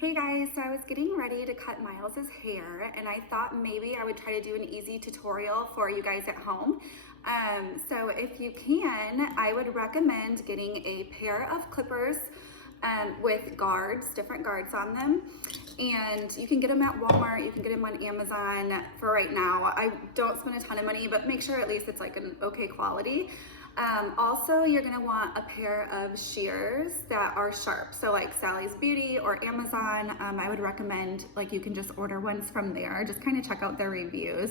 Hey guys, so I was getting ready to cut Miles's hair and I thought maybe I would try to do an easy tutorial for you guys at home. So if you can, I would recommend getting a pair of clippers with guards, different guards on them. And you can get them at Walmart, you can get them on Amazon for right now. I don't spend a ton of money, but make sure at least it's like an okay quality. Also, you're gonna want a pair of shears that are sharp. So like Sally's Beauty or Amazon, I would recommend like you can just order ones from there. Just kind of check out their reviews.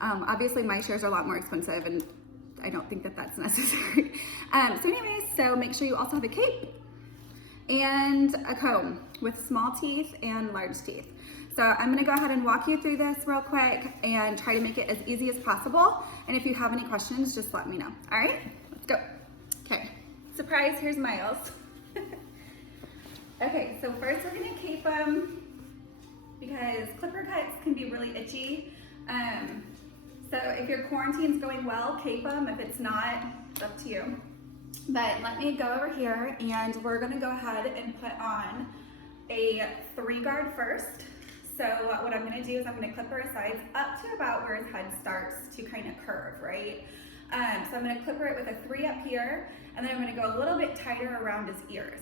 Obviously my shears are a lot more expensive and I don't think that that's necessary. So anyways, so make sure you also have a cape and a comb with small teeth and large teeth. So I'm gonna go ahead and walk you through this real quick and try to make it as easy as possible. And if you have any questions, just let me know. All right, let's go. Okay, surprise, here's Miles. Okay, so first we're gonna cape them because clipper cuts can be really itchy. So if your quarantine's going well, cape them. If it's not, it's up to you. But let me go over here and we're gonna go ahead and put on a 3-guard first. So what I'm gonna do is I'm gonna clip her sides up to about where his head starts to kind of curve, right? So I'm gonna clip it with a 3 up here, and then I'm gonna go a little bit tighter around his ears.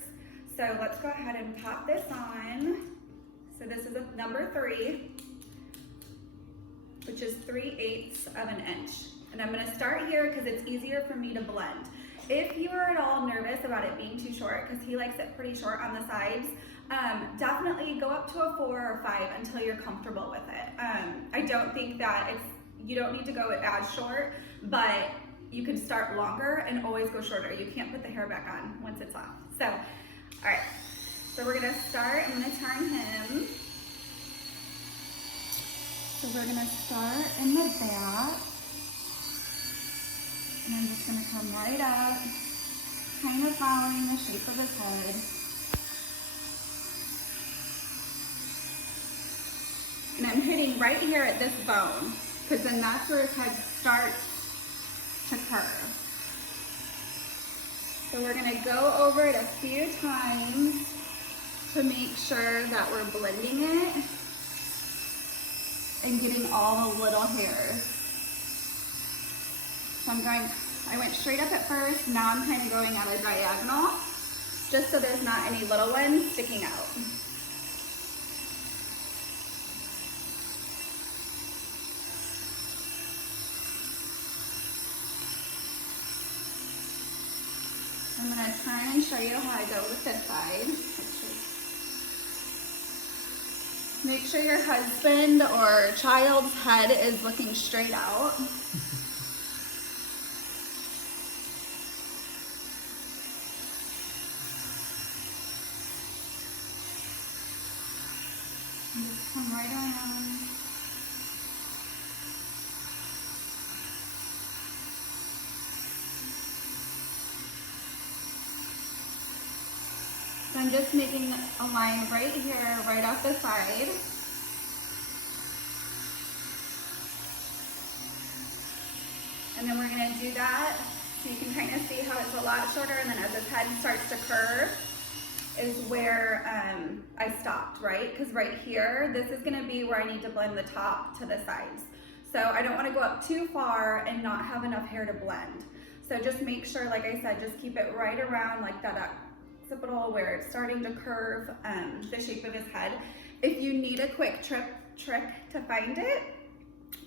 So let's go ahead and pop this on. So this is a number 3, which is 3/8 of an inch. And I'm gonna start here because it's easier for me to blend. If you are at all nervous about it being too short, because he likes it pretty short on the sides, definitely go up to a 4 or 5 until you're comfortable with it. I don't think that you don't need to go as short, but you can start longer and always go shorter. You can't put the hair back on once it's off. So, all right, so we're gonna start, I'm gonna turn him. So we're gonna start in the back. And I'm just gonna come right up, kind of following the shape of his head. And I'm hitting right here at this bone, because then that's where his head starts to curve. So we're gonna go over it a few times to make sure that we're blending it and getting all the little hairs. So I went straight up at first, now I'm kind of going at a diagonal, just so there's not any little ones sticking out. I'm gonna turn and show you how I go with this side. Make sure your husband or child's head is looking straight out. Just come right around. So I'm just making a line right here, right off the side. And then we're gonna do that so you can kind of see how it's a lot shorter, and then as his head starts to curve, is where I stopped, right? Because right here, this is gonna be where I need to blend the top to the sides. So I don't wanna go up too far and not have enough hair to blend. So just make sure, like I said, just keep it right around like that occipital where it's starting to curve the shape of his head. If you need a quick trick to find it,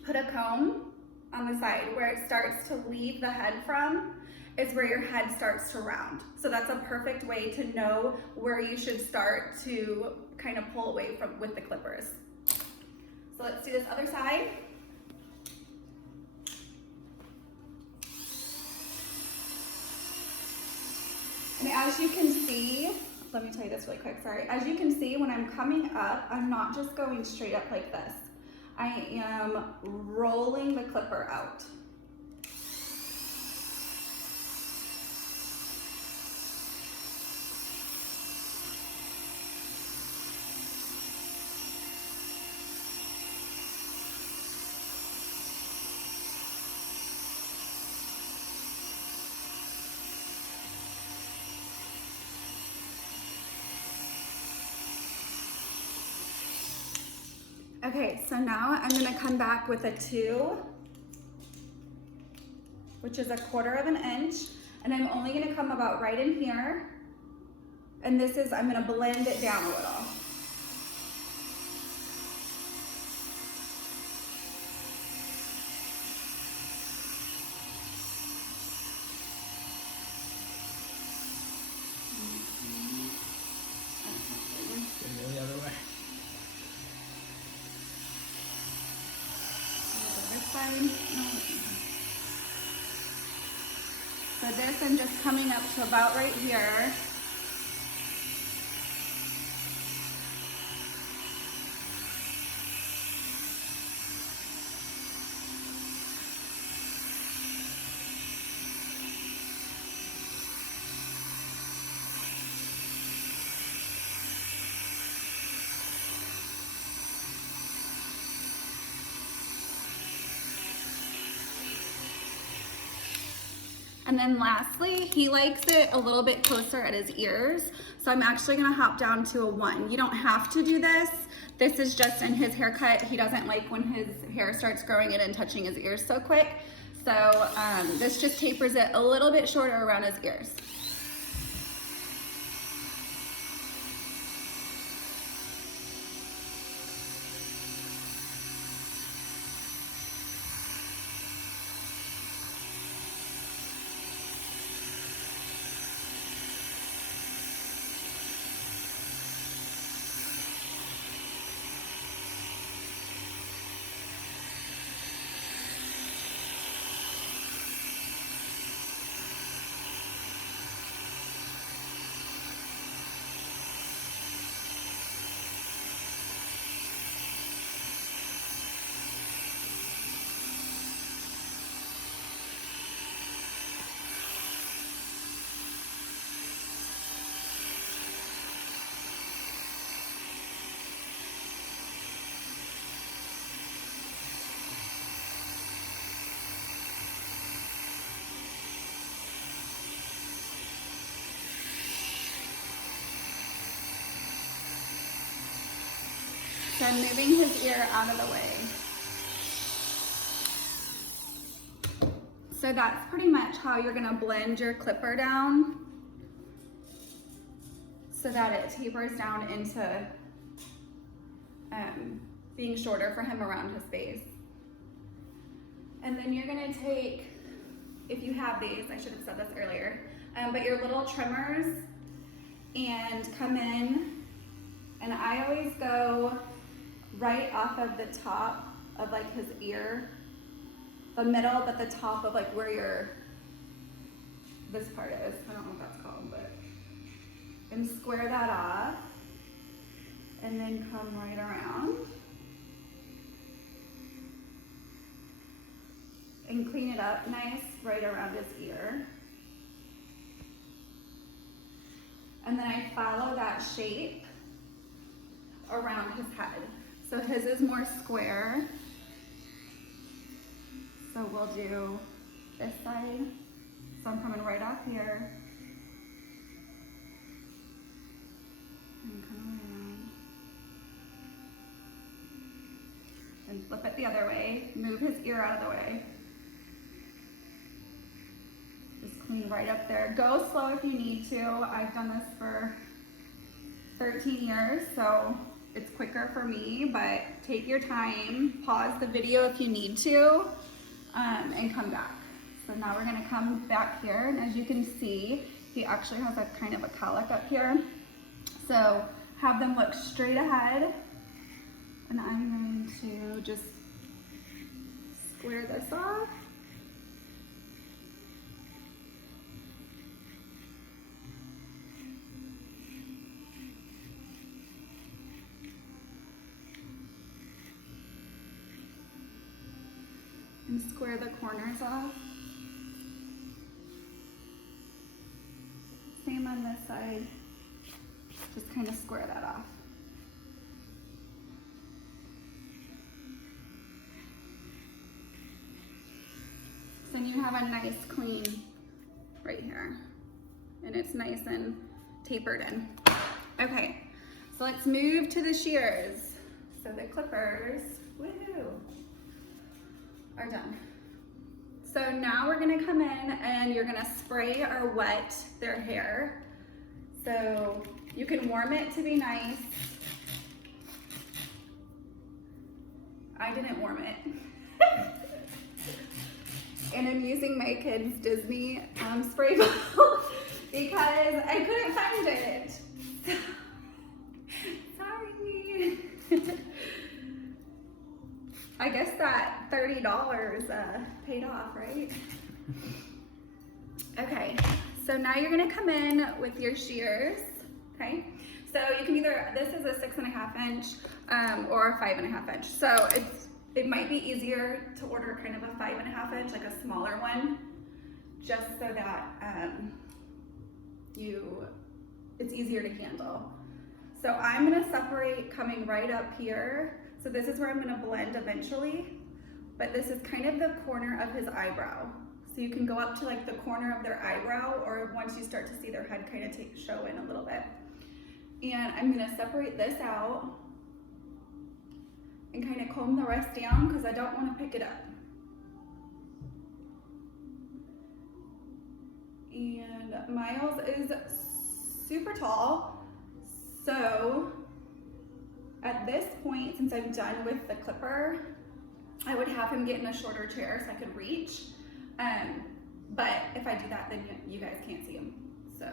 put a comb on the side where it starts to leave the head from is where your head starts to round. So that's a perfect way to know where you should start to kind of pull away from with the clippers. So let's do this other side. And as you can see, let me tell you this really quick, sorry. As you can see, when I'm coming up, I'm not just going straight up like this. I am rolling the clipper out. Okay, so now I'm gonna come back with a 2, which is 1/4 of an inch, and I'm only gonna come about right in here. And this is, I'm gonna blend it down a little. Go the other way. This side. So this, I'm just coming up to about right here. And then lastly, he likes it a little bit closer at his ears. So I'm actually gonna hop down to a 1. You don't have to do this. This is just in his haircut. He doesn't like when his hair starts growing in and touching his ears so quick. So this just tapers it a little bit shorter around his ears. So I'm moving his ear out of the way. So that's pretty much how you're gonna blend your clipper down so that it tapers down into being shorter for him around his face. And then you're gonna take, if you have these, I should have said this earlier, but your little trimmers, and come in, and I always go right off of the top of like his ear, the middle, but the top of like where this part is. I don't know what that's called, but, and square that off, and then come right around and clean it up nice right around his ear. And then I follow that shape around his head. So his is more square. So we'll do this side. So I'm coming right off here. And come around. And flip it the other way. Move his ear out of the way. Just clean right up there. Go slow if you need to. I've done this for 13 years, so it's quicker for me, but take your time. Pause the video if you need to, and come back. So now we're gonna come back here, and as you can see, he actually has a kind of a cowlick up here. So have them look straight ahead, and I'm going to just square this off. And square the corners off. Same on this side. Just kind of square that off. So then you have a nice clean right here. And it's nice and tapered in. Okay, so let's move to the shears. So the clippers, woohoo, are done. So now we're gonna come in and you're gonna spray or wet their hair. So you can warm it to be nice. I didn't warm it. And I'm using my kids' Disney spray bottle because I couldn't find it. Sorry. I guess that $30 paid off, right? Okay, so now you're gonna come in with your shears, okay? So you can either, this is a 6.5 inch or a 5.5 inch. So it might be easier to order kind of a 5.5 inch, like a smaller one, just so that it's easier to handle. So I'm gonna separate coming right up here. So this is where I'm gonna blend eventually, but this is kind of the corner of his eyebrow. So you can go up to like the corner of their eyebrow, or once you start to see their head kind of show in a little bit. And I'm gonna separate this out and kind of comb the rest down because I don't want to pick it up. And Miles is super tall, so at this point, since I'm done with the clipper, I would have him get in a shorter chair so I could reach. But if I do that, then you guys can't see him, so,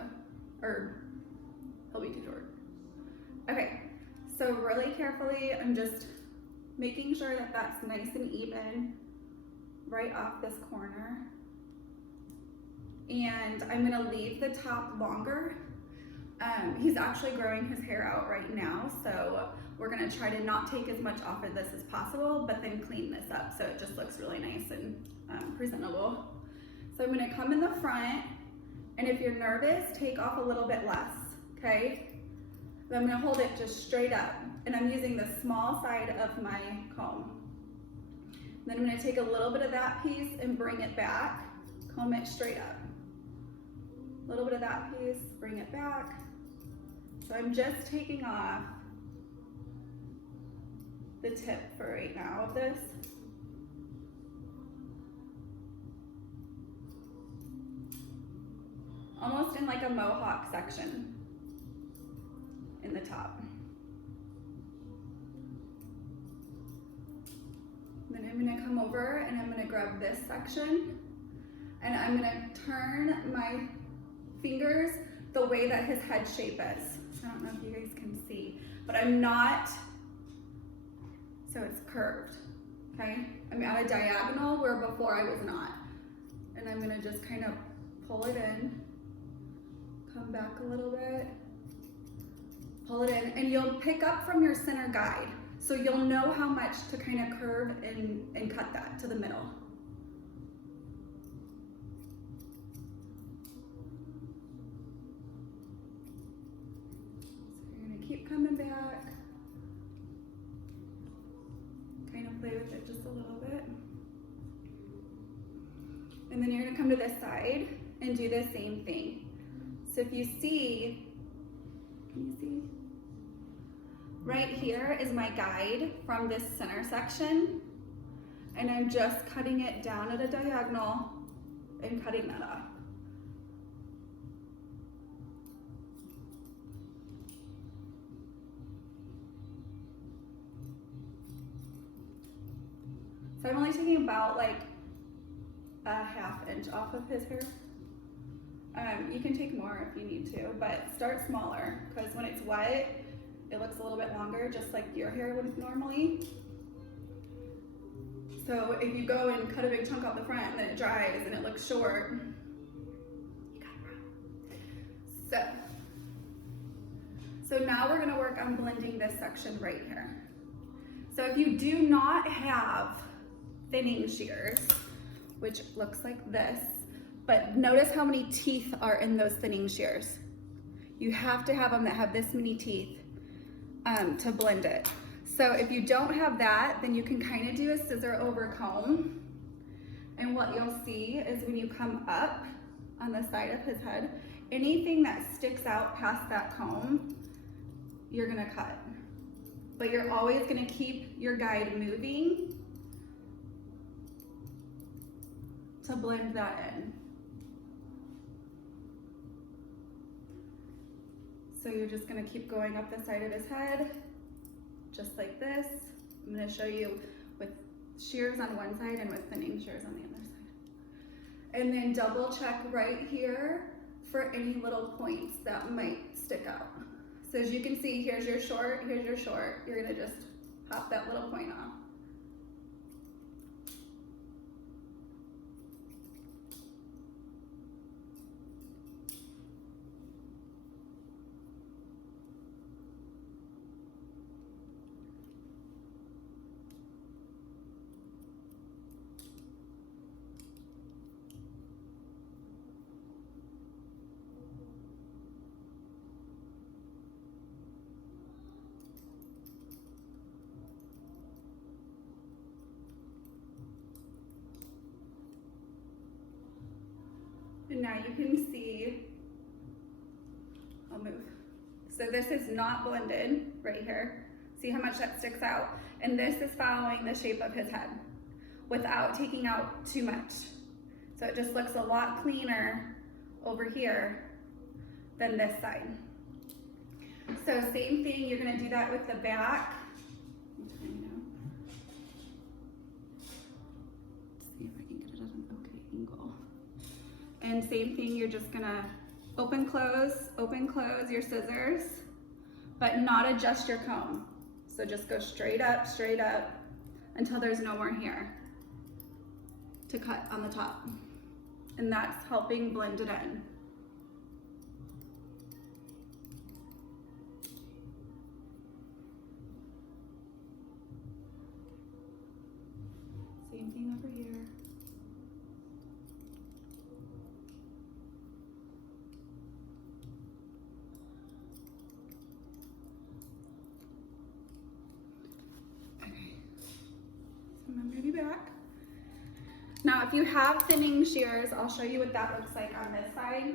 or he'll be too short. Okay, so really carefully, I'm just making sure that that's nice and even right off this corner. And I'm gonna leave the top longer. He's actually growing his hair out right now, so we're gonna try to not take as much off of this as possible, but then clean this up so it just looks really nice and presentable. So I'm gonna come in the front, and if you're nervous, take off a little bit less, okay? Then I'm gonna hold it just straight up, and I'm using the small side of my comb. Then I'm gonna take a little bit of that piece and bring it back, comb it straight up. A little bit of that piece, bring it back. So I'm just taking off the tip for right now of this. Almost in like a mohawk section in the top. Then I'm gonna come over and I'm gonna grab this section and I'm gonna turn my fingers the way that his head shape is. I don't know if you guys can see, but I'm not, so it's curved, okay? I'm at a diagonal where before I was not. And I'm gonna just kind of pull it in, come back a little bit, pull it in, and you'll pick up from your center guide. So you'll know how much to kind of curve and cut that to the middle. So you're gonna keep coming back, kind of play with it just a little bit. And then you're gonna come to this side and do the same thing. So if you see, can you see? Right here is my guide from this center section, and I'm just cutting it down at a diagonal and cutting that off. So I'm only taking about like a 1/2 inch off of his hair. You can take more if you need to, but start smaller because when it's wet, it looks a little bit longer, just like your hair would normally. So if you go and cut a big chunk off the front and then it dries and it looks short, you got a problem. So now we're gonna work on blending this section right here. So if you do not have thinning shears, which looks like this, but notice how many teeth are in those thinning shears. You have to have them that have this many teeth to blend it. So if you don't have that, then you can kind of do a scissor over comb. And what you'll see is when you come up on the side of his head, anything that sticks out past that comb, you're gonna cut. but you're always gonna keep your guide moving to blend that in. So you're just gonna keep going up the side of his head, just like this. I'm gonna show you with shears on one side and with thinning shears on the other side. And then double check right here for any little points that might stick out. So as you can see, here's your short, here's your short. You're gonna just pop that little point off. And now you can see, I'll move. So this is not blended right here. See how much that sticks out? And this is following the shape of his head without taking out too much. So it just looks a lot cleaner over here than this side. So same thing, you're gonna do that with the back. See if I can get it at an okay angle. And same thing, you're just gonna open, close your scissors, but not adjust your comb. So just go straight up until there's no more hair to cut on the top. And that's helping blend it in. Same thing over here. I'm gonna be back. Now, if you have thinning shears, I'll show you what that looks like on this side.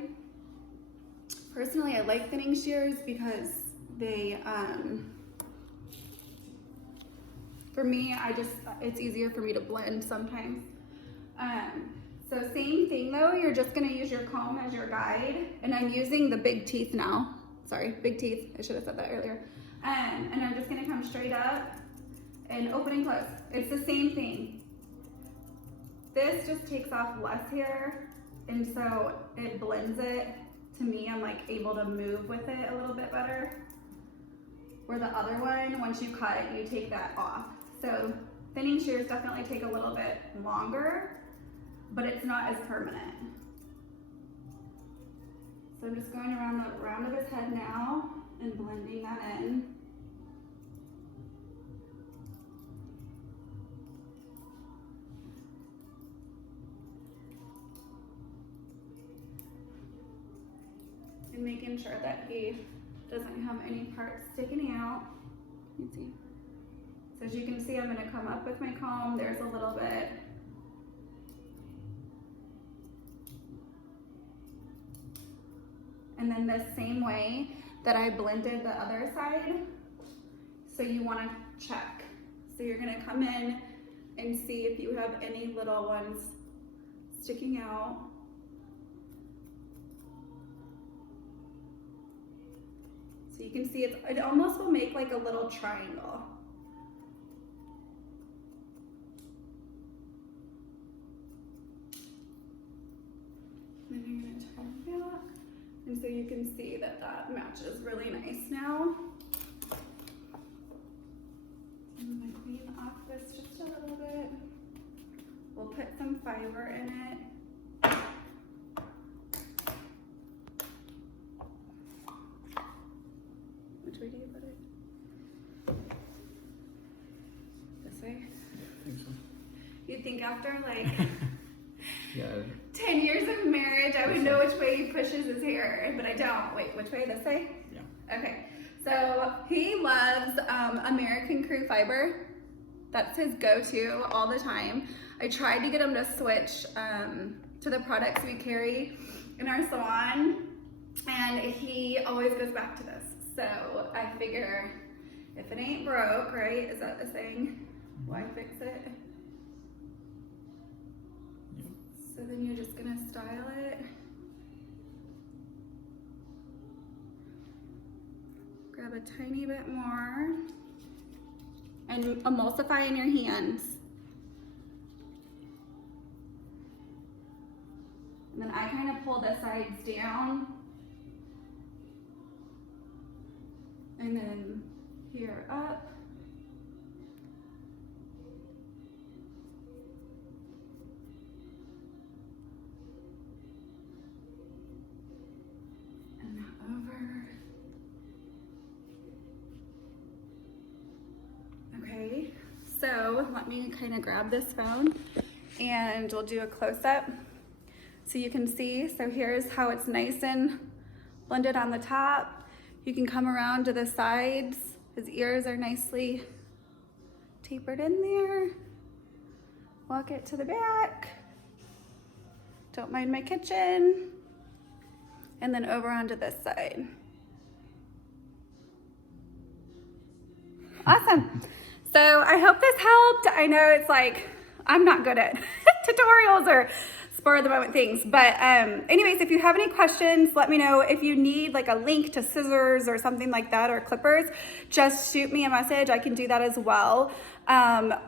Personally, I like thinning shears because they, for me, it's easier for me to blend sometimes. So same thing though, you're just gonna use your comb as your guide, and I'm using the big teeth now. Sorry, big teeth, I should have said that earlier. And I'm just gonna come straight up and open and close. It's the same thing. This just takes off less hair, and so it blends it. To me, I'm like able to move with it a little bit better. Where the other one, once you cut it, you take that off. So thinning shears definitely take a little bit longer, but it's not as permanent. So I'm just going around the round of his head now and blending that in. And making sure that he doesn't have any parts sticking out. You can see. So as you can see, I'm gonna come up with my comb. There's a little bit. And then the same way that I blended the other side. So you wanna check. So you're gonna come in and see if you have any little ones sticking out. So you can see it almost will make like a little triangle. And then you're gonna turn back. And so you can see that that matches really nice now. I'm gonna clean off this just a little bit. We'll put some fiber in it. Which way do you put it? This way? I think so. You'd think after like Yeah. 10 years of marriage, I would know which way he pushes his hair, but I don't. Wait, which way? This way? Yeah. Okay. So he loves American Crew Fiber. That's his go-to all the time. I tried to get him to switch to the products we carry in our salon, and he always goes back to this. So I figure If it ain't broke, right? Is that the saying? Why fix it? So then you're just gonna style it. Grab a tiny bit more. And emulsify in your hands. And then I kind of pull the sides down. And then here up. And now over. Okay, so let me kind of grab this phone and we'll do a close-up so you can see. So here's how it's nice and blended on the top. You can come around to the sides. His ears are nicely tapered in there. Walk it to the back. Don't mind my kitchen. And then over onto this side. Awesome. So I hope this helped. I know it's like, I'm not good at tutorials or spur of the moment things, but anyways, if you have any questions, let me know. If you need like a link to scissors or something like that, or clippers, just shoot me a message. I can do that as well.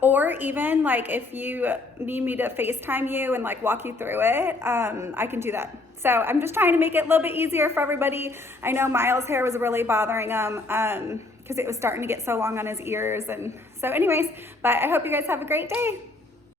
Or even like if you need me to FaceTime you and like walk you through it, I can do that. So I'm just trying to make it a little bit easier for everybody. I know Miles' hair was really bothering him because it was starting to get so long on his ears. And so anyways, but I hope you guys have a great day.